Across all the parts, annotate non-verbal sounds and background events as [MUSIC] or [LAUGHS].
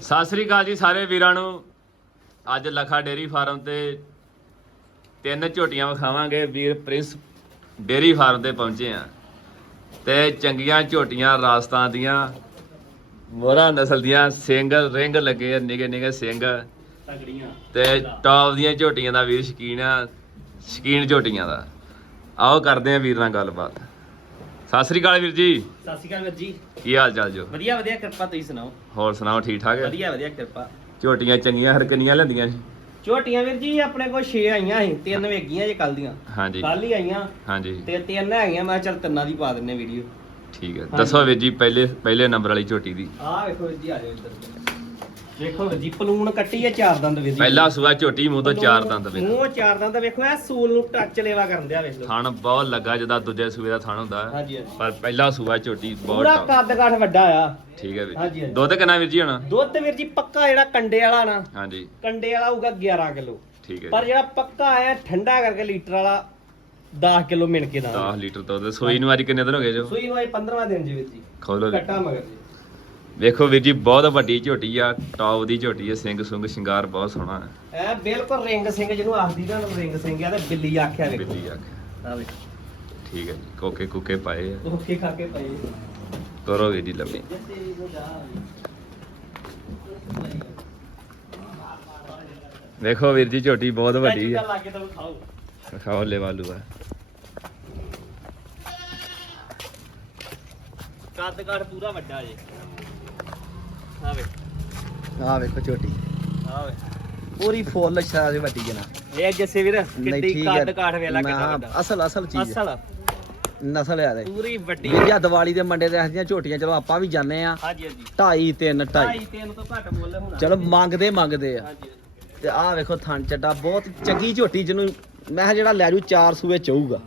ਸਤਿ ਸ੍ਰੀ ਅਕਾਲ ਜੀ ਸਾਰੇ ਵੀਰਾਂ ਨੂੰ। ਅੱਜ ਲਖਾ ਡੇਰੀ ਫਾਰਮ ਤੇ ਤਿੰਨ ਝੋਟੀਆਂ ਵਿਖਾਵਾਂਗੇ। ਵੀਰ ਪ੍ਰਿੰਸ ਡੇਰੀ ਫਾਰਮ ਤੇ ਪਹੁੰਚੇ ਆ। ਤੇ ਚੰਗੀਆਂ ਝੋਟੀਆਂ ਰਾਜਸਥਾਨ ਦੀਆਂ ਮੋਹਰਾ ਨਸਲ ਦੀਆਂ ਸਿੰਘ ਰਿੰਗ ਲੱਗੇ ਆ ਨਿਗੇ ਨਿਗੇ ਸਿੰਘ ਤਗੜੀਆਂ। ਤੇ ਟੌਪ ਦੀਆਂ ਝੋਟੀਆਂ ਦਾ ਵੀਰ ਸ਼ਕੀਨ ਆ ਸ਼ਕੀਨ ਝੋਟੀਆਂ ਦਾ। ਆਓ ਕਰਦੇ ਆ ਵੀਰ ਨਾਲ ਗੱਲਬਾਤ। ਸਤਿ ਸ੍ਰੀ ਅਕਾਲ ਵੀਰ ਜੀ। ਸਤਿ ਸ਼੍ਰੀ ਅਕਾਲ ਵੀਰ ਜੀ। ਕੀ ਹਾਲ ਚਾਲ ਜੋ? ਵਧੀਆ ਵਧੀਆ ਕਿਰਪਾ ਤੁਸੀਂ ਸੁਣਾਓ? ਹੋਰ ਸੁਣਾਓ ਠੀਕ ਠਾਕ ਹੈ? ਵਧੀਆ ਵਧੀਆ ਕਿਰਪਾ। ਝੋਟੀਆਂ ਚੰਗੀਆਂ ਹਰਕਨੀਆਂ ਲੈਂਦੀਆਂ ਸੀ? ਝੋਟੀਆਂ ਵੀਰ ਜੀ ਆਪਣੇ ਕੋਲ 6 ਆਈਆਂ ਸੀ ਤਿੰਨ ਵੇਗੀਆਂ ਜੇ ਕੱਲ ਦੀਆਂ। ਹਾਂਜੀ। ਕੱਲ ਹੀ ਆਈਆਂ। ਹਾਂਜੀ। ਤੇ ਤਿੰਨ ਹੈਗੀਆਂ ਮੈਂ ਕਿਹਾ ਚੱਲ ਤਿੰਨਾਂ ਦੀ ਪਾ ਦਿੰਨੇ ਵੀਡੀਓ ਠੀਕ ਹੈ। ਦੱਸੋ ਵੀਰ ਜੀ ਪਹਿਲੇ ਪਹਿਲੇ ਨੰਬਰ ਵਾਲੀ ਝੋਟੀ ਦੀ। ਆਹ ਵੇਖੋ ਵੀਰ ਜੀ ਆ ਜਾਓ ਇੱਧਰ। ਵੇਖੋ ਜੀ ਪਲੂਣ ਕੱਟੀ ਹੈ ਚਾਰ ਦੰਦ ਜੀ ਪਹਿਲਾ ਸੂਆ ਝੋਟੀ ਮੂੰਹ ਤੋਂ ਚਾਰ ਦੰਦ ਵੇ ਮੂੰਹ ਚਾਰ ਦੰਦ ਵੇਖੋ ਇਹ ਸੂਲ ਨੂੰ ਟੱਚ ਲੇਵਾ ਕਰਨ ਦਿਆ ਵੇਖ। ਲਓ ਥਣ ਬਹੁਤ ਲੱਗਾ ਜਿਹਦਾ ਦੂਜੇ ਸੂਏ ਦਾ ਥਣ ਹੁੰਦਾ। ਹਾਂਜੀ ਹਾਂਜੀ। ਪਰ ਪਹਿਲਾ ਸੂਆ ਝੋਟੀ ਬਹੁਤ ਪੂਰਾ। ਕੱਦ ਕਾਠ ਵੱਡਾ ਆ। ਠੀਕ ਹੈ ਵੀਰ ਜੀ। ਦੁੱਧ ਕਿੰਨਾ ਵੀਰ ਜੀ ਹੋਣਾ? ਦੁੱਧ ਵੀਰ ਜੀ ਪੱਕਾ ਜਿਹੜਾ ਕੰਡੇ ਵਾਲਾ ਨਾ ਹਾਂਜੀ। ਕੰਡੇ ਵਾਲਾ ਹੋਊਗਾ 11 ਕਿਲੋ। ਠੀਕ ਹੈ ਪਰ ਜਿਹੜਾ ਪੱਕਾ ਆਇਆ ਠੰਡਾ ਕਰਕੇ ਲੀਟਰ ਵਾਲਾ 10 ਕਿਲੋ ਮਿਣ ਕੇ ਦਾ 10 ਲੀਟਰ ਦੁੱਧ। ਸੂਈ ਨੂੰ ਅੱਜ ਕਿੰਨੇ ਦਿਨ ਹੋ ਗਏ ਜੋ? ਸੂਈ ਨੂੰ ਅੱਜ 15ਵਾਂ ਦਿਨ ਜੀ ਵੀਰ ਜੀ। ਖੋਲੋ। ਕੱਟਾ ਮਗਰ ਜੀ। ਵੇਖੋ ਵੀਰ ਜੀ ਬਹੁਤ ਵੱਡੀ ਝੋਟੀ ਆ ਟੌਪ ਦੀ ਝੋਟੀ ਹੈ ਸਿੰਘ ਸੁੰਗ ਸ਼ਿੰਗਾਰ ਬਹੁਤ ਸੋਹਣਾ ਹੈ ਐ ਬਿਲਕੁਲ ਰਿੰਗ ਸਿੰਘ ਜਿਹਨੂੰ ਆਖਦੀ ਨਾ ਰਿੰਗ ਸਿੰਘ ਆ ਤੇ ਬਿੱਲੀ ਆਖਿਆ ਵੇਖੋ। ਬਿੱਲੀ ਅੱਖ ਆ ਵੇਖ। ਠੀਕ ਹੈ ਜੀ ਕੋਕੇ ਕੁਕੇ ਪਾਏ ਆ। ਓਕੇ ਖਾ ਕੇ ਪਏ ਤੋਰੋ ਵੀਰ ਜੀ ਲੰਮੀ। ਵੇਖੋ ਵੀਰ ਜੀ ਝੋਟੀ ਬਹੁਤ ਵੱਡੀ ਆ। ਆ ਤਾਂ ਖਾਓ ਲੈ ਵਾਲੂ ਆ। ਕੱਦ ਕਾਠ ਪੂਰਾ ਵੱਡਾ ਜੇ। ਆ ਵੇ ਆ ਵੇਖੋ ਛੋਟੀ ਆ ਵੇ ਪੂਰੀ ਫੁੱਲ ਦੇ ਵੱਡੀ ਜਨਾ। ਇਹ ਜੱਸੇ ਵੀਰ ਕਿੱਡੀ ਕੱਦ ਕਾਠ ਵੇਲਾ ਹਾਂ, ਵੱਡਾ ਅਸਲ ਅਸਲ ਚੀਜ਼ ਅਸਲ ਨਸਲ ਆ ਦੇ ਪੂਰੀ ਵੱਡੀ ਵੀਰਿਆ ਦੀਵਾਲੀ ਦੇ ਮੰਡੇ ਤੇ ਹੱਸਦੀਆਂ ਝੋਟੀਆਂ ਚਲੋ ਆਪਾਂ ਵੀ ਜਾਂਦੇ ਆ ਹਾਂਜੀ ਹਾਂਜੀ। 2.5 3 2.5 ਢਾਈ ਤਿੰਨ ਤੋਂ ਘੱਟ ਮੁੱਲ ਹੋਣਾ। ਚਲੋ ਮੰਗਦੇ ਮੰਗਦੇ ਆ। ਹਾਂਜੀ ਤੇ ਆਹ ਵੇਖੋ ਥਣ ਚੱਡਾ ਬਹੁਤ ਚੰਗੀ ਝੋਟੀ ਜਿਹਨੂੰ ਮੈਂ ਜਿਹੜਾ ਲੈ ਜੂ ਚਾਰ ਸੂਏ ਚਊਗਾ।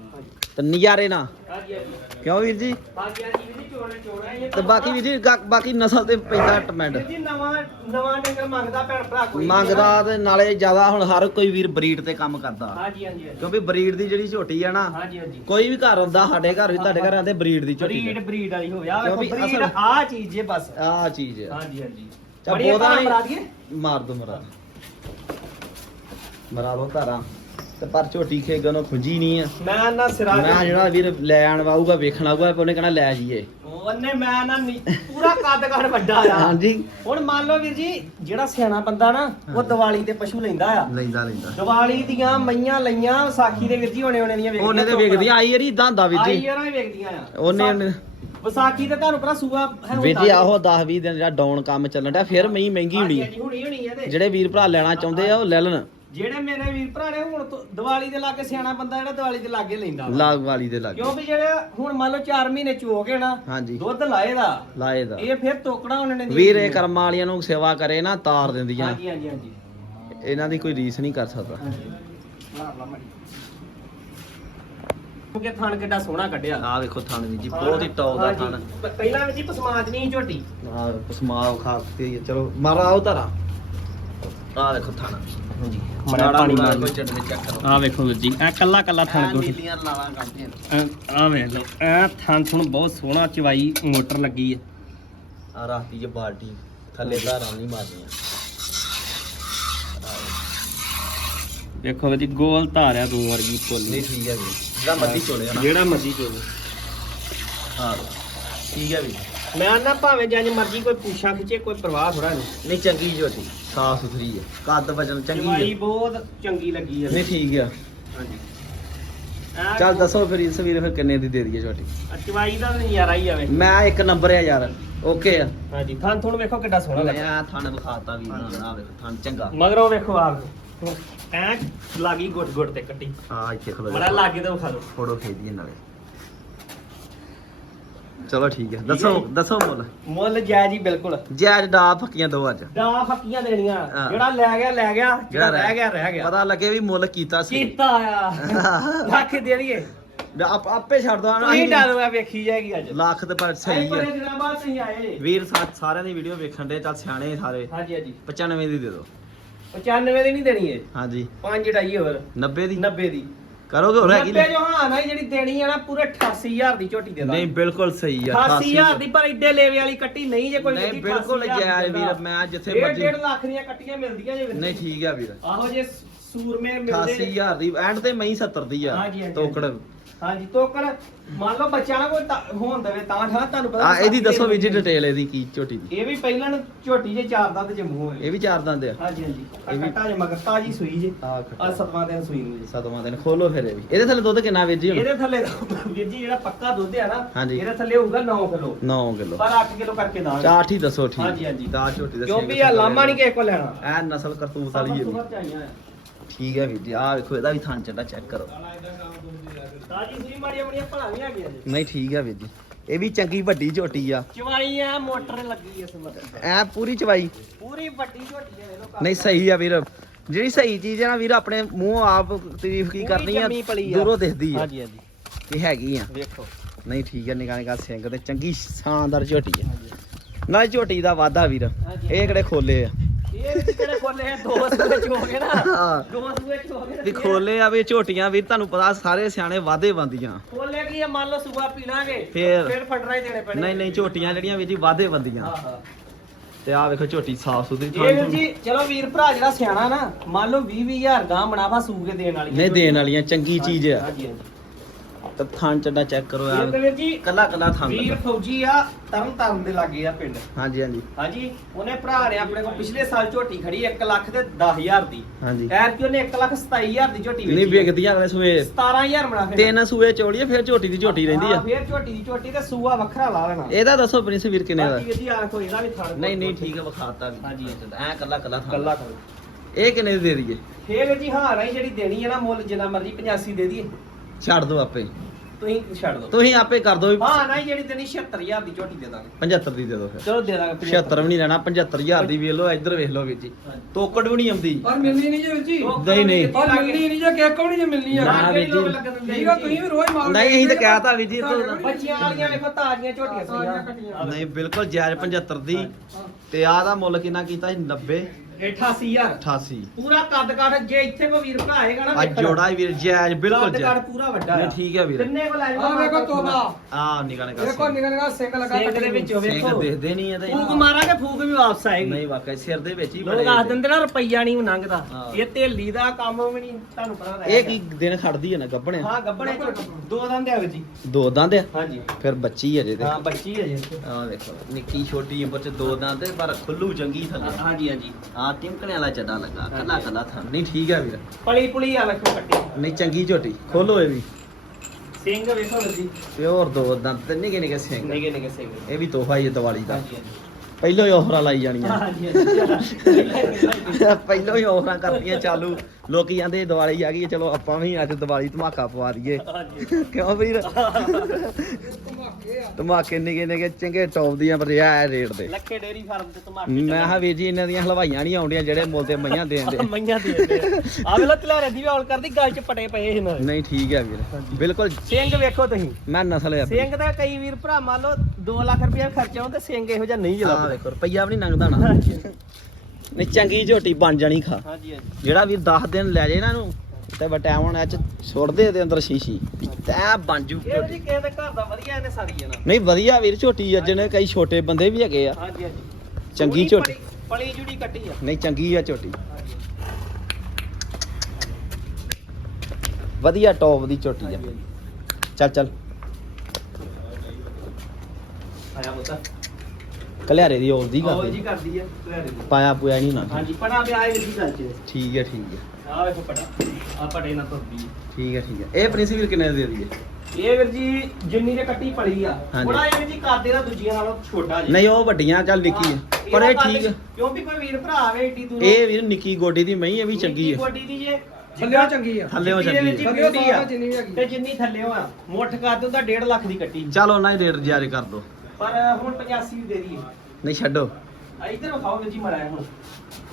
ਤੇ ਨਜ਼ਾਰੇ ਨਾ ਹਾਂਜੀ ਹਾਂਜੀ। ਕਿਉਂ ਵੀਰ ਜੀ? ਬਾਕੀ ਆ ਜੀ ਵੀ ਚੋਣਾ ਚੋਣਾ ਇਹ ਤੇ ਬਾਕੀ ਵੀਰ ਜੀ ਗਾ- ਬਾਕੀ ਨਸਲ ਤੇ ਪੈਂਦਾ ਵੀਰ ਜੀ ਨਵਾਂ ਨਵਾਂ ਡੰਗਰ ਮੰਗਦਾ ਭੈਣ ਭਰਾ ਕੋਈ ਮੰਗਦਾ ਤੇ ਨਾਲੇ ਜ਼ਿਆਦਾ ਹੁਣ ਹਰ ਕੋਈ ਵੀਰ ਬਰੀਡ ਤੇ ਕੰਮ ਕਰਦਾ। ਹਾਂਜੀ ਹਾਂਜੀ ਹਾਂਜੀ। ਕਿਉਂਕਿ ਬਰੀਡ ਦੀ ਜਿਹੜੀ ਝੋਟੀ ਆ ਨਾ ਹਾਂਜੀ ਹਾਂਜੀ। ਕੋਈ ਵੀ ਘਰ ਹੁੰਦਾ ਸਾਡੇ ਘਰ ਵੀ ਤੁਹਾਡੇ ਘਰ ਆਂਦੇ ਬਰੀਡ ਦੀ ਝੋਟੀ ਬਰੀਡ ਬਰੀਡ ਵਾਲੀ ਹੋਵੇ। ਆ ਵੇਖੋ ਕਿਉਂਕਿ ਬਰੀਡ ਅਸਲ- ਆ ਚੀਜ਼ ਜੇ ਬਸ। ਆਹ ਚੀਜ਼ ਆ। ਹਾਂਜੀ ਹਾਂਜੀ। ਚੱਲ ਬੜੀ ਆਪਾਂ ਨਹੀਂ- ਮਰਾ ਦਈਏ। ਮਾਰ ਦੋ ਮਰਾ ਮਰਾ ਲੋ ਧਾਰਾਂ ਤੇ ਪਰ ਝੋਟੀ ਖੇਗਨ ਖੁੰਜੀ ਨਹੀਂ ਆ। ਮੈਂ ਨਾ ਸਿਰਾ ਮੈਂ ਜਿਹੜਾ ਵੀਰ ਲੈ ਆਣ ਵਾਊਗਾ ਵੇਖਣ ਆਊਗਾ ਉਹਨੇ ਕਹਿਣਾ ਲੈ ਜਾਈਏ। ਉਹਨੇ ਮੈਂ ਨਾ ਨੀ- ਪੂਰਾ ਕੱਦ ਕੱਦ ਵੱਡਾ ਆ। ਹਾਂਜੀ। ਹੁਣ ਮੰਨ ਲਓ ਵੀਰ ਜੀ ਜਿਹੜਾ ਸਿਆਣਾ ਬੰਦਾ ਨਾ ਉਹ ਦੀਵਾਲੀ ਤੇ ਪਸ਼ੂ ਲੈਂਦਾ ਆ। ਲੈਂਦਾ ਲੈਂਦਾ। ਦੀਵਾਲੀ ਦੀਆਂ ਮਈਆਂ ਲਈਆਂ ਵਿਸਾਖੀ ਦੇ ਵੀਰ ਜੀ ਹੋਣੇ ਹੋਣੇ ਦੀਆਂ ਉਹਨੇ ਤੇ ਵੇਖਦੀਆਂ ਆਈ ਯਾਰੀ ਦਾਂਦਾ ਵੀਰ ਆਈ ਜੀ ਯਾਰਾਂ ਹੀ ਵੇਖਦੀਆਂ ਆ। ਉਹਨੇ ਵਿਸਾ- ਉਹਨੇ ਵਿਸਾਖੀ ਤੇ ਤੁਹਾਨੂੰ ਪਤਾ ਸੂਆ ਹੈ ਵੀਰ ਜੀ ਆਹੋ 10 20 ਦਿਨ ਜਿਹੜਾ ਡਾਊਨ ਕੰਮ ਚੱਲਣ ਡਿਆ ਫਿਰ ਮਈ ਮਹਿੰਗੀ ਹੋਣੀ। ਆ। ਹੁਣੀ ਹੁਣੀ ਆ ਤੇ। ਜਿਹੜੇ ਵੀਰ ਭਰਾ ਲੈਣਾ ਚਾਹੁੰਦੇ ਆ ਉਹ ਲੈ ਲੈਣ। ਜਿਹੜੇ ਮੇਰੇ ਵੀਰ ਭਰਾ ਨੇ ਹੁਣ ਤੋਂ ਦੀਵਾਲੀ ਦੇ ਲਾਗੇ ਸਿਆਣਾ ਬੰਦਾ ਜਿਹੜਾ ਦੀਵਾਲੀ ਦੇ ਲਾਗੇ ਲੈਂਦਾ ਵਾ। ਲਾਗ ਵਾਲੀ ਦੇ ਲਾਗੇ। ਕਿਉਂਕਿ ਜਿਹੜੇ ਹੁਣ ਮੰਨ ਲਓ 4 ਮਹੀਨੇ ਚੋ ਕੇ ਨਾ ਹਾਂਜੀ। ਦੁੱਧ ਲਾਏ ਦਾ ਲਾਏ ਦਾ ਇਹ ਫਿਰ ਤੋਕੜਾ ਉਹਨਾਂ ਨੇ ਨਹੀਂ ਵੀਰ ਇਹ ਕਰਮਾਂ ਵਾਲੀਆਂ ਨੂੰ ਸੇਵਾ ਕਰੇ ਨਾ ਤਾਰ ਦਿੰਦੀਆਂ। ਹਾਂਜੀ ਹਾਂਜੀ ਹਾਂਜੀ। ਇਹਨਾਂ ਦੀ ਕੋਈ ਰੀਸ ਨਹੀਂ ਕਰ ਸਕਦਾ। ਕਿਉਂਕਿ ਥਣ ਕਿੱਡਾ ਸੋਹਣਾ ਕੱਢਿਆ। ਆ ਵੇਖੋ ਥਣ ਵੀਰ ਜੀ ਬਹੁਤ ਹੀ ਟੌਪ ਦਾ ਹਾਂਜੀ। ਥਣ। ਪ- ਪਹਿਲਾਂ ਵਿੱਚ ਹੀ ਪਸਮਾਦ ਨਹੀਂ ਝੋਟੀ। ਆ ਸਮਾਉ ਖਾਤੇ ਚਲੋ ਮਾਰਾ ਆਓ ਧਰਾ। ਆ ਵੇਖੋ ਥਣ। ਹਾਂਜੀ ਮੜਾ ਪਾਣੀ ਮਾਰ ਕੋਈ ਚੱਟਦੇ ਚੈੱਕ ਕਰੋ ਆ ਵੇਖੋ ਵੀਰ ਜੀ ਇਹ ਕੱਲਾ ਕੱਲਾ ਨੀਲੀਆਂ ਲਾਲਾਂ ਕੱਢਦੇ ਆ ਵੇਖ ਲਓ ਇਹ ਥਣ ਥਣ ਬਹੁਤ ਸੋਹਣਾ ਚਵਾਈ ਮੋਟਰ ਲੱਗੀ ਹੈ। ਆ ਰਾਤੀ ਜੇ ਬਾਲਟੀ ਥੱਲੇ ਧਾਰਾਂ ਨਹੀਂ ਮਾਰਨੀਆਂ। ਵੇਖੋ ਜੀ ਗੋਲ ਧਾਰਿਆ ਤੂੰ ਵਰਗੀ ਨਹੀਂ ਕੋਲੀ ਠੀਕ ਹੈ ਵੀ ਜਿਹੜਾ ਮੱਦੀ ਚੋਲੇ ਜਿਹੜਾ ਮਰਜ਼ੀ ਚੋਵੇ ਹਾਂ। ਠੀਕ ਹੈ ਵੀ ਮੈਂ ਨਾ ਭਾਵੇਂ ਜੰਜ ਮਰਜ਼ੀ ਕੋਈ ਪੁੱਛਾਂ ਖਿੱਚੇ ਕੋਈ ਪ੍ਰਵਾਹ ਥੋੜਾ ਨਹੀਂ ਨਹੀਂ ਚੰਗੀ ਝੋਟੀ ਸਾਫ਼ ਸੁਥਰੀ ਹੈ ਕੱਦ ਵਜਨ ਚੰਗੀ ਚਵਾਈ ਹੈ ਬਹੁਤ ਚੰਗੀ ਲੱਗੀ ਹੈ ਨਹੀਂ ਠੀਕ ਆ। ਹਾਂਜੀ। ਚੱਲ ਦੱਸੋ ਫਿਰ ਇਸ ਵੀਰ ਫਿਰ ਕਿੰਨੇ ਦੀ ਦੇ ਦਈਏ ਆ ਚਵਾਈ ਦਾ ਤਾਂ ਨਜ਼ਾਰਾ ਹੀ ਆਵੇ ਮੈਂ ਇੱਕ ਨੰਬਰ ਆ ਯਾਰ ਓਕੇ ਆ। ਹਾਂਜੀ ਥਣ ਥਣ ਵੇਖੋ ਕਿੱਡਾ ਸੋਹਣਾ ਲੱਗਾ। ਮੈਂ ਥਣ ਵਿਖਾਤਾ ਵੀ ਨਾ ਵੇਖੋ ਥਣ ਚੰਗਾ। ਮਗਰੋਂ ਵੇਖੋ ਆਪ ਐ ਲਾਗੀ ਗੁੱਟ ਗੁੱਟ ਤੇ ਕੱਟੀ ਹਾਂ ਇੱਥੇ ਖਲੋ ਬੜਾ ਲਾਗੇ ਤੇ ਵਿਖਾ ਲਓ ਫੋਟੋ ਖੇਦੀਏ ਨਾਲੇ। ਚਲੋ ਠੀਕ ਹੈ। ਦੱਸੋ ਦੱਸੋ ਮੁੱਲ। ਮੁੱਲ ਜਾਇਜ਼ ਹੀ ਬਿਲਕੁਲ। ਜੈਜ ਦਾ ਫੱਕੀਆਂ ਦੋ ਅੱਜ। ਦਾ ਫੱਕੀਆਂ ਦੇਣੀਆਂ ਹਾਂ। ਜਿਹੜਾ ਲੈ ਗਿਆ ਲੈ ਗਿਆ ਜਿਹੜਾ ਰਹਿ ਗਿਆ ਰਹਿ ਗਿਆ। ਪਤਾ ਲੱਗੇ ਵੀ ਮੁੱਲ ਕੀਤਾ ਸੀ। ਕੀਤਾ ਆ। ਲੱਖ ਦੇ ਦਈਏ ਆਪ- ਆਪੇ ਛੱਡ ਦੋ ਤੁਸੀਂ ਆ ਵੇਖੀ ਜਾਏਗੀ ਅੱਜ। ਲੱਖ ਤੇ ਪਰ ਸਹੀ ਬੜੇ ਹੈ। ਦਿਨਾਂ ਬਾਅਦ ਤੁਸੀਂ ਆਏ ਵੀਰ ਸਾ- ਸਾਰਿਆਂ ਦੀ ਵੀਡੀਓ ਵੇਖਣ ਦੇ ਚੱਲ ਸਿਆਣੇ ਸਾਰੇ। ਹਾਂਜੀ ਹਾਂਜੀ। 95 ਦੀ ਦੇ ਦਿਓ 95 ਦੀ ਨਹੀਂ ਦੇਣੀ ਏ। ਹਾਂਜੀ। ਪੰਜ ਢਾਈ ਹੋਰ। 90 ਦੀ। 90 ਦੀ। ਕਰੋਗੇ ਹੋਰ ਹੈਗੀ ਨੱਬੇ ਜੋ ਹਾਂ ਨਾ ਜਿਹੜੀ ਦੇਣੀ ਆ ਨਾ ਪੂਰੇ 88000 ਦੀ ਝੋਟੀ ਦੇ ਨਹੀਂ ਬਿਲਕੁਲ ਸਹੀ ਆ 88000 ਦੀ ਪਰ ਏਡੇ ਲੇਵੇ ਵਾਲੀ ਕੱਟੀ ਨਹੀਂ ਜੇ ਕੋਈ ਨਹੀਂ, ਬਿਲਕੁਲ 88,000 ਜਾਇਜ਼। ਵੀਰ, ਮੈਂ ਜਿੱਥੇ ਮਰਜ਼ੀ- ਡੇਢ ਲੱਖ ਦੀਆਂ ਕੱਟੀਆਂ ਮਿਲਦੀਆਂ ਜੀ। ਨਹੀਂ ਠੀਕ ਆ ਵੀਰ ਆਹੋ ਜੇ ਸੂਰਮੇ ਮਿਲਦੇ 88000 ਦੀ ਐਂਡ ਤੇ ਮਈ 70 ਦੀ ਆ ਹਾਂਜੀ, ਹਾਂਜੀ, ਤੋਕੜ। ਹਾਂਜੀ। ਤੋਕੜ। ਮੰਨ ਲਓ ਬੱਚਿਆਂ ਨਾਲ ਕੋਈ ਤਾਂ- ਹੋਣ ਦੇਵੇ ਤਾਂ ਠਾ ਤੁਹਾਨੂੰ ਪਤਾ ਆ ਇਹਦੀ ਦੱਸੋ ਵੀ ਜੀ ਡਿਟੇਲ ਇਹਦੀ ਕੀ ਝੋਟੀ ਦੀ? ਇਹ ਵੀ ਪਹਿਲਾਂ ਨੂੰ ਝੋਟੀ ਜੇ ਚਾਰ ਦੰਦ ਜੰਮੂ ਹੋਏ। ਇਹ ਵੀ ਚਾਰ ਦੰਦ ਆ। ਹਾਂਜੀ ਹਾਂਜੀ। ਇਹ ਵੀ- ਕੱਟਾ ਜੇ ਮਗਰ ਤਾਜੀ ਸੂਈ ਜੇ। ਆ ਆ ਸਤਵਾਂ ਦਿਨ ਸੂਈ ਨੂੰ ਜੀ। ਸਤਵਾਂ ਦਿਨ ਖੋਲੋ ਫਿਰ ਇਹ ਵੀ। ਇਹਦੇ ਥੱਲੇ ਦੁੱਧ ਕਿੰਨਾ ਵੀਰ ਜੀ ਹੁਣ? ਇਹਦੇ ਥੱਲੇ ਵੀਰ ਜੀ ਜਿਹੜਾ ਪੱਕਾ ਦੁੱਧ ਆ ਨਾ ਹਾਂਜੀ। ਇਹਦੇ ਥੱਲੇ ਹੋਊਗਾ 9 ਕਿਲੋ। 9 ਕਿਲੋ। ਪਰ 8 ਕਿਲੋ ਕਰਕੇ ਦਾਂਗੇ। ਚਾਟ ਹੀ ਦੱਸੋ ਠੀਕ। ਹਾਂਜੀ, ਹਾਂਜੀ। ਦਾ ਝੋਟੀ ਦਾ ਕਿਉਂ ਵੀ ਆ ਲਾਮਾ ਨਹੀਂ ਕਿਸੇ ਕੋ ਲੈਣਾ। ਐ ਨਸਲ ਕਰਤੂਤ ਵਾਲੀ ਹੈ ਸੁਭਰ ਚਾਹੀਆਂ ਠੀਕ ਹੈ ਵੀਰ ਜੀ ਆ ਵੇਖੋ ਇਹਦਾ ਵੀ ਥਣ ਚੱਡਾ ਚੈੱਕ ਕਰੋ। ਤਾਜੀ ਸੂਈ ਨਹੀਂ ਠੀਕ ਹੈ ਵੀਰ ਜੀ। ਇਹ ਵੀ ਚੰਗੀ ਵੱਡੀ ਝੋਟੀ ਆ। ਚਵਾਈ ਆ ਮੋਟਰ ਲੱਗੀ ਇਸ ਮਤ ਐ ਪੂਰੀ ਚਵਾਈ? ਪੂਰੀ ਵੱਡੀ ਝੋਟੀ ਨਹੀਂ ਸਹੀ ਆ ਵੀਰ। ਜਿਹੜੀ ਸਹੀ ਚੀਜ਼ ਹੈ ਨਾ ਵੀਰ ਆਪਣੇ ਮੂੰਹ ਆਪ ਤਾਰੀਫ ਕੀ ਕਰਨੀ ਆ ਜੰਮੀ ਪਲੀ ਆ। ਦੂਰੋਂ ਦਿਖਦੀ ਆ। ਹਾਂਜੀ ਹਾਂਜੀ। ਕਿ ਹੈਗੀ ਆ। ਵੇਖੋ। ਨਹੀਂ ਠੀਕ ਹੈ ਨਿਗਾਹ ਨਿਗਾਹ ਸਿੰਘ ਤੇ ਚੰਗੀ ਸ਼ਾਨਦਾਰ ਝੋਟੀ ਆ। ਨਾ ਝੋਟੀ ਦਾ ਵਾਦਾ ਵੀਰ। ਇਹ ਕਿਹੜੇ ਖੋਲੇ ਆ। ਇਹ ਵੀ ਜਿਹੜੇ ਖੋਲੇ ਆ ਦੋ ਸੂਏ ਚ ਹੋ ਗਏ ਨਾ। ਹਾਂ। ਦੋ ਸੂਏ ਚ ਹੋ ਗਏ ਵੀ ਖੋਲੇ ਆ ਵੀ ਝੋਟੀਆਂ ਵੀਰ ਤੁਹਾਨੂੰ ਪਤਾ ਸਾਰੇ ਸਿਆਣੇ ਵਾਦੇ ਬੰਦੀਆਂ। ਖੋਲੇ ਕੀ ਆ ਮੰਨ ਲਓ ਸੂਆ ਪੀ ਲਾਂਗੇ ਫੇਰ- ਫਿਰ ਫੜਨਾ ਹੀ ਦੇਣੇ ਪੈਣੇ। ਨਹੀਂ ਨਹੀਂ ਝੋਟੀਆਂ ਜਿਹੜੀਆਂ ਵੀਰ ਜੀ ਵਾਦੇ ਬੰਦੀਆਂ। ਹਾਂ ਹਾਂ। ਤੇ ਆ ਵੇਖੋ ਝੋਟੀ ਸਾਫ਼ ਸੁਥਰੀ ਇਹ ਵੀਰ ਜੀ ਚਲੋ ਵੀਰ ਭਰਾ ਜਿਹੜਾ ਸਿਆਣਾ ਨਾ ਮੰਨ ਲਓ 20 20000 ਗਾਂ ਬਣਾਵਾ ਸੂ ਕੇ ਦੇਣ ਵਾਲੀ ਨਹੀਂ ਦੇਣ ਵਾਲੀਆਂ ਚੰਗੀ ਚੀਜ਼ ਆ। ਹਾਂਜੀ ਹਾਂਜੀ। ਤੇ ਥਣ ਚੱਡਾ ਚੈੱਕ ਕਰੋ ਯਾਰ। ਵੀਰ ਜੀ ਕੱਲਾ ਕੱਲਾ ਥਣ ਵੀਰ ਲੱਗਾ। ਫੌਜੀ ਆ ਤਰਨ ਤਾਰਨ ਦੇ ਲਾਗੇ ਆ ਪਿੰਡ। ਹਾਂਜੀ ਹਾਂਜੀ। ਹਾਂਜੀ ਉਹਨੇ ਭਰਾ ਨੇ ਆਪਣੇ ਕੋਲ ਪਿਛਲੇ ਸਾਲ ਝੋਟੀ ਖੜੀ 1 ਲੱਖ ਤੇ 10000 ਦੀ। ਹਾਂਜੀ। ਐਰ ਕਿ ਉਹਨੇ 1 ਲੱਖ 27000 ਦੀ ਝੋਟੀ ਨਹੀਂ ਵਿਕਦੀਆਂ ਅਗਲੇ ਸੂਏ। 17000 ਬਣਾ ਫਿਰ ਤਿੰਨ ਸੂਏ ਚੋੜੀਏ ਫਿਰ ਝੋਟੀ ਦੀ ਝੋਟੀ ਰਹਿੰਦੀ ਆ। ਫਿਰ ਝੋਟੀ ਦੀ ਝੋਟੀ ਤੇ ਸੂਆ ਵੱਖਰਾ ਲਾ ਲੈਣਾ। ਇਹਦਾ ਦੱਸੋ ਪ੍ਰਿੰਸ ਵੀਰ ਕਿੰਨੇ ਦਾ? ਬਾਕੀ ਵੀਰ ਜੀ ਆ ਕੋਈ ਇਹਦਾ ਵੀ ਥਾੜ ਨਹੀਂ ਨਹੀਂ ਠੀਕ ਹੈ ਵਿਖਾਤਾ ਹਾਂਜੀ। ਐ ਕੱਲਾ ਕੱਲਾ ਥਣ ਗੱਲਾਂ ਇਹ ਕਿੰਨੇ ਦੀ ਦੇ ਦਈਏ? ਫੇਰ ਵੀਰ ਜੀ ਹਾਂ ਨਹੀਂ ਜਿਹੜੀ ਦੇਣੀ ਹੈ ਨਾ ਮੁੱਲ ਜਿੰਨਾ ਮਰਜ਼ੀ 85 ਦੇ ਦਈਏ। ਛੱਡ ਦਿਓ ਆਪੇ ਤੁਸੀਂ ਛੱਡ ਦਿਓ। ਤੁਸੀਂ ਆਪੇ ਕਰ ਵੀ ਹਾਂ ਨਹੀਂ ਜਿਹੜੀ ਦੇਣੀ 76000 ਦੀ ਝੋਟੀ ਦੇ ਦਾਂਗੇ। 75 ਦੀ ਦੇ ਦਿਓ ਫਿਰ। ਚਲੋ ਦੇ ਦਾਂਗੇ 76 ਵੀ ਨਹੀਂ ਲੈਣਾ 75000 ਦੀ ਵੇਖ ਲਓ ਇੱਧਰ ਵੇਖ ਲਓ ਵੀਰ ਜੀ। ਤੋਕੜ ਵੀ ਨਹੀਂ ਆਉਂਦੀ। ਔਰ ਮਿਲਣੀ ਨਹੀਂ ਜੀ ਵੀਰ ਜੀ। ਨਹੀਂ, ਨਹੀਂ। ਔਰ ਮਿਲਣੀ ਨਹੀਂ ਜੇ ਕਿਹ ਕੋਣੀ ਜੇ ਮਿਲਣੀ ਆ। ਨਾ, ਨਾ ਵੀਰ ਜੀ। ਠੀਕ ਆ ਤੁਸੀਂ ਵੀ ਰੋਜ਼ ਮਾਲ ਨਹੀਂ ਅਸੀਂ ਤਾਂ ਕਹਿਤਾ ਵੀਰ ਜੀ ਬੱਚੀਆਂ ਵਾਲੀਆਂ ਵੇਖੋ ਤਾਜ਼ੀਆਂ ਝੋਟੀਆਂ ਸੀਗੀਆਂ। ਨਹੀਂ ਬਿਲਕੁਲ ਜਾਇਜ਼ 75 ਦੀ। ਤੇ ਆਹ ਦਾ ਮੁੱਲ ਕਿੰਨਾ ਕੀਤਾ ਸੀ 90 88000 88 ਪੂਰਾ ਕੱਦ ਕਾਠ ਜੇ ਇੱਥੇ ਕੋਈ ਵੀਰ ਭਰਾ ਆਏਗਾ ਨਾ ਆ ਜੋੜਾ ਹੀ ਵੀਰ ਜਾਇਜ਼ ਬਿਲਕੁਲ ਕੱਦ ਕਾਠ ਜਾਇਜ਼ ਪੂਰਾ ਵੱਡਾ ਨਹੀਂ ਆ। ਠੀਕ ਹੈ ਵੀਰ। ਕਿੰਨੇ ਕੋ ਲੈ ਆ ਵੇਖੋ ਤੋਬਾ। ਆ ਨਿਕਾ ਨਿਕਾ ਦੇਖੋ ਨਿਕਲ ਨਿਕਲ ਸਿੰਘ ਲਗਾ ਸਿੰਘ ਦੇ ਵਿੱਚੋਂ ਸਿੰਘ ਵੇਖੋ। ਦੇਖਦੇ ਨਹੀਂ ਇਹਦੇ ਫੂਕ ਮਾਰਾਂਗੇ ਫੂਕ ਵੀ ਵਾਪਸ ਆਏਗੀ। ਨਹੀਂ ਵਾਕਈ ਸਿਰ ਦੇ ਵਿੱਚ ਹੀ ਲੋਕ ਬੜੇ ਆਖ ਦਿੰਦੇ ਨਾ ਰੁਪਈਆ ਨਹੀਂ ਲੰਘਦਾ। ਹਾਂ। ਇਹ ਤੇਲੀ ਦਾ ਕੰਮ ਵੀ ਨਹੀਂ ਤੁਹਾਨੂੰ ਪਤਾ ਰਹਿ ਇਹ ਕੀ ਦਿਨ ਖੜਦੀ ਹੈ ਨਾ ਗੱਬਣੇ ਹਾਂ ਗੱਬਣੇ ਚ। ਦੋ ਦੰਦ ਆ ਵੀਰ ਜੀ। ਦੋ ਦੰਦ ਆ? ਹਾਂਜੀ। ਫਿਰ ਬੱਚੀ ਅਜੇ ਤੇ। ਹਾਂ ਬੱਚੀ ਹੈ ਜੀ ਆ ਦੇਖੋ ਨਿੱਕੀ ਛੋਟੀ ਉਮਰ ਚ ਦੋ ਦੰਦ ਤੇ ਪਰ ਖੁੱਲੂ ਚੰਗੀ ਥੱਲੇ। ਹਾਂਜੀ ਹਾਂਜੀ। ਆ ਟਿਮਕਣੇ ਵਾਲਾ ਚੱਡਾ ਲੱਗਾ ਕੱਲਾ ਕੱਲਾ ਥਾਂ। ਨਹੀਂ ਠੀਕ ਹੈ ਵੀਰ। ਪਲੀ ਪੁਲੀ ਆ ਵੇਖੋ ਕੱਟੀ। ਨਹੀਂ ਚੰਗੀ ਝੋਟੀ ਖੋਲੋ ਇਹ ਵੀ। ਸਿੰਘ ਵੇਖੋ ਜੀ। ਪਿਓਰ ਦੋ ਦੰਦ ਤੇ ਨਿੱਕੇ ਨਿੱਕੇ ਸਿੰਘ ਨਿਗੇ ਨਿਗੇ ਸਿੰਘ। ਇਹ ਵੀ ਤੋਹਫਾ ਹੀ ਹੈ ਦੀਵਾਲੀ ਦਾ। ਹਾਂਜੀ ਹਾਂਜੀ। ਪਹਿਲੋਂ ਹੀ ਆਫਰਾਂ ਲਾਈ ਜਾਣੀਆਂ। [LAUGHS] ਪਹਿਲੋਂ ਹੀ ਆਫਰਾਂ ਕਰਤੀਆਂ ਚਾਲੂ। ਲੋਕੀ ਕਹਿੰਦੇ ਦੀਵਾਲੀ ਆ ਗਈ ਚਲੋ ਆਪਾਂ ਵੀ ਅੱਜ ਦੀਵਾਲੀ ਧਮਾਕਾ ਪਵਾ ਦਈਏ। ਕਿਉਂ ਵੀਰ? [LAUGHS] ਧਮਾਕੇ ਨਿੱਕੇ ਨਿੱਕੇ ਚੰਗੇ ਟੌਪ ਦੀਆਂ ਪਰ ਇਹ ਰੇਟ ਦੇ। ਲੱਖੇ ਡੇਰੀ ਫਾਰਮ ਤੇ ਧਮਾਕੇ ਮੈਂ ਕਿਹਾ ਵੀਰ ਜੀ ਇਹਨਾਂ ਦੀਆਂ ਹਲਵਾਈਆਂ ਨਹੀਂ ਆਉਂਦੀਆਂ ਜਿਹੜੇ ਮੁੱਲ ਤੇ ਮਈਆਂ ਦੇਣ ਦੇ। ਮਈਆਂ ਦੇ। ਦੇ ਆ ਵੇਲੋ ਤਲਾਰੇ ਦੀ ਵੀ ਔਲ ਕਰਦੀ ਗੱਲ ਚ ਪਟੇ ਪਏ ਇਹਨਾਂ ਦੇ। ਨਹੀਂ ਠੀਕ ਹੈ ਵੀਰ। ਬਿਲਕੁਲ। ਸਿੰਘ ਵੇਖੋ ਤੁਸੀਂ। ਮੈਂ ਨਸਲ ਹੈ ਸਿੰਘ ਦਾ ਕਈ ਵੀਰ ਭਰਾ ਮੰਨ ਲਓ 2 ਲੱਖ ਰੁਪਏ ਖਰਚਾ ਹੋਣ ਤੇ ਸਿੰਘ ਇਹੋ ਜਿਹਾ ਨਹੀਂ ਜਲਾ ਵੇਖੋ ਰੁਪਈਆ ਵੀ ਨਹੀਂ ਲੰਘਦਾ ਨਾ। ਹਾਂਜੀ। ਨਹੀਂ ਚੰਗੀ ਝੋਟੀ ਬਣ ਜਾਣੀ ਖਾ। ਹਾਂਜੀ ਜਿਹੜਾ ਵੀਰ 10 ਦਿਨ ਲੈ ਜੇ ਨਾ ਇਹਨੂੰ ਤੇ ਵਟਾਉਣ ਐ ਚ ਸੁੱਟ ਦੇ ਇਹਦੇ ਅੰਦਰ ਸ਼ੀਸ਼ੀ। ਤੇ ਬਣ ਜੂ। ਇਹ ਜੀ ਕਿਸੇ ਦੇ ਘਰ ਦਾ ਵਧੀਆ ਇਹਨੇ ਸਾਰੀ ਜਣਾ। ਨਹੀਂ ਵਧੀਆ ਵੀਰ ਝੋਟੀ ਅੱਜਣੇ ਕਈ ਛੋਟੇ ਬੰਦੇ ਵੀ ਹੈਗੇ ਆ। ਹਾਂਜੀ ਹਾਂਜੀ। ਚੰਗੀ ਝੋਟੀ। ਪਲੀ- ਜੁੜੀ ਕੱਟੀ ਆ। ਨਹੀਂ ਚੰਗੀ ਆ ਝੋਟੀ। ਵਧੀਆ ਟੌਪ ਦੀ ਝੋਟੀ ਆ। ਚੱਲ ਚੱਲ। ਆਇਆ ਬੋਤਾ ਕਲਿਆਰੇ ਦੀ ਔਲ ਦੀ ਉਹ ਜੀ ਕਰਦੀ ਆ ਤਲਾਰੇ ਦੀ। ਪਾਇਆ ਪੁਆ ਨਹੀਂ ਨਾ। ਹਾਂਜੀ ਪੜਾ ਵੀ ਆਏ ਜੀ ਗੱਲ ਚ। ਠੀਕ ਹੈ ਠੀਕ ਹੈ ਆ ਵੇਖੋ ਪੜਾ ਆ ਪੜੇ ਨਾ ਤੁਰਦੀ ਠੀਕ ਹੈ ਠੀਕ ਹੈ ਇਹ ਪ੍ਰਿੰਸ ਵੀਰ ਕਿੰਨੇ ਦੇ ਦਈਏ ਇਹ ਵੀਰ ਜੀ ਜਿੰਨੀ ਦੇ ਕੱਟੀ ਪਲੀ ਆ। ਹਾਂਜੀ। ਥੋੜਾ ਇਹ ਵੀਰ ਜੀ ਕਰਦੇ ਨਾ ਦੂਜੀਆਂ ਨਾਲੋਂ ਛੋਟਾ ਜੀ ਨਹੀਂ ਉਹ ਵੱਡੀਆਂ ਚੱਲ ਨਿੱਕੀ ਹੈ ਪਰ ਇਹ ਠੀਕ ਹੈ ਕਿਉਂਕਿ ਕੋਈ ਵੀਰ ਭਰਾ ਆਵੇ ਏਡੀ ਦੂਰੋਂ। ਇਹ ਵੀਰ ਨਿੱਕੀ ਗੋਡੀ ਦੀ ਮਈ ਇਹ ਵੀ ਚੰਗੀ ਹੈ ਗੋਡੀ ਦੀ ਜੇ ਥੱਲੇ ਚੰਗੀ ਆ। ਥੱਲੇੋਂ ਜਿੰਨੀ ਚੰਗੀ ਹੈ ਵਿੱਚ ਥੱਲੇ beauty ਆ, ਸਾਰਾ ਜਿੰਨੀ ਵੀ ਹੈਗੀ। ਤੇ ਜਿੰਨੀ ਥੱਲੇ ਆ। ਮੁੱਠ ਕਰ ਦਿੰਦਾ 1.5 ਲੱਖ ਦੀ ਕੱਟੀ। ਚੱਲ ਉਹਨਾਂ ਹੀ ਰੇਟ ਜਾਰੀ ਕਰ ਦੋ ਪਰ ਹੁਣ 85 ਦੇ ਦਈਏ। ਨਹੀਂ ਛੱਡੋ। ਆ ਇਧਰ ਵਿਖਾਓ ਵੀਰ ਜੀ ਮਰਾਇਆ ਹੁਣ।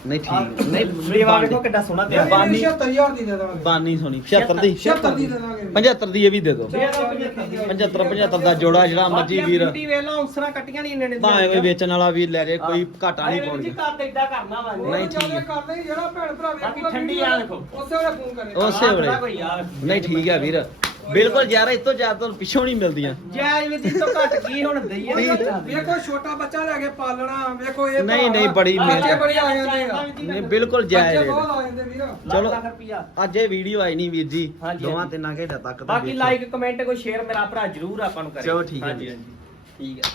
ਨਹੀਂ ਠੀਕ। ਨਹੀਂ ਲੇਵਾ ਵੇਖੋ ਕਿੱਡਾ ਸੋਹਣਾ ਤੇ ਬਾਨੀ ਬਾਨੀ- 76000 ਦੀ ਦੇ ਦਾਂਗੇ ਬਾਨੀ ਸੋਣੀ 76 ਦੀ। 76 ਦੀ ਦੇ ਦਾਂਗੇ 75 ਦੀ ਇਹ ਵੀ ਦੇ ਦਿਓ। 75 75 ਦਾ। ਜੋੜਾ ਜਿਹੜਾ ਮੱਜੀ ਵੀਰ। ਬਿਊਟੀ ਵੇਲਾ ਉਸਰਾ ਕੱਟੀਆਂ ਨਹੀਂ ਇਹਨੇ ਨੇ ਭਾਵੇਂ ਕੋਈ ਵੇਚਣ ਵਾਲਾ ਵੀ ਲੈ ਜੇ ਕੋਈ ਘਾਟਾ ਨਹੀਂ ਜੀ ਪਾਉਣਗੇ ਕਰ ਤੇ ਇਦਾਂ ਕਰਨਾ ਵਾ। ਨਹੀਂ, ਠੀਕ। ਹੈ। ਕਰਦੇ ਜਿਹੜਾ ਭੈਣ ਭਰਾ ਬਾਕੀ ਵੇਖੂਗਾ ਠੰਡੀ ਆ ਵੇਖੋ। ਉਸੇ ਵੇਲੇ ਫੋਨ ਕਰੇ। ਉਸੇ ਵੇਲੇ। ਨਹੀਂ ਠੀਕ ਹੈ ਵੀਰ। ਬਿਲਕੁਲ ਯਾਰ ਇਸ ਤੋਂ ਜ਼ਿਆਦਾ ਤੁਹਾਨੂੰ ਪਿੱਛੋਂ ਨਹੀਂ ਮਿਲਦੀਆਂ ਜਾਇਜ਼ ਵੀ ਤੋਂ ਘੱਟ ਕੀ ਹੁਣ ਦਈਏ ਵੇਖੋ ਛੋਟਾ ਬੱਚਾ ਲੈ ਕੇ ਪਾਲਣਾ ਵੇਖੋ ਇਹ ਨਹੀਂ, ਨਹੀਂ, ਬੜੀ ਬੱਚੇ ਮਿਹਨਤ। ਬੜੀ ਆ ਜਾਂਦੇ ਆ ਨਹੀਂ ਬਿਲਕੁਲ ਜਾਇਜ਼ ਬੱਚੇ ਰੇਟ ਬਹੁਤ ਆ ਜਾਂਦੇ ਵੀਰ ਚਲੋ। ਲੱਖ ਰੁਪਿਆ ਅੱਜ ਇਹ ਵੀਡੀਓ ਆਈ ਨਹੀਂ ਵੀਰ ਜੀ ਹਾਂਜੀ, ਦੋਵਾਂ ਹਾਂਜੀ। ਤਿੰਨਾਂ ਘੰਟੇ ਤੱਕ ਤਾਂ ਬਾਕੀ। ਲਾਈਕ ਕਮੈਂਟ ਕੋਈ ਸ਼ੇਅਰ ਮੇਰਾ ਭਰਾ ਜਰੂਰ ਆਪਾਂ ਨੂੰ ਕਰੇ ਚਲੋ ਠੀਕ ਹੈ ਹਾਂਜੀ, ਜੀ। ਹਾਂਜੀ। ਠੀਕ ਹੈ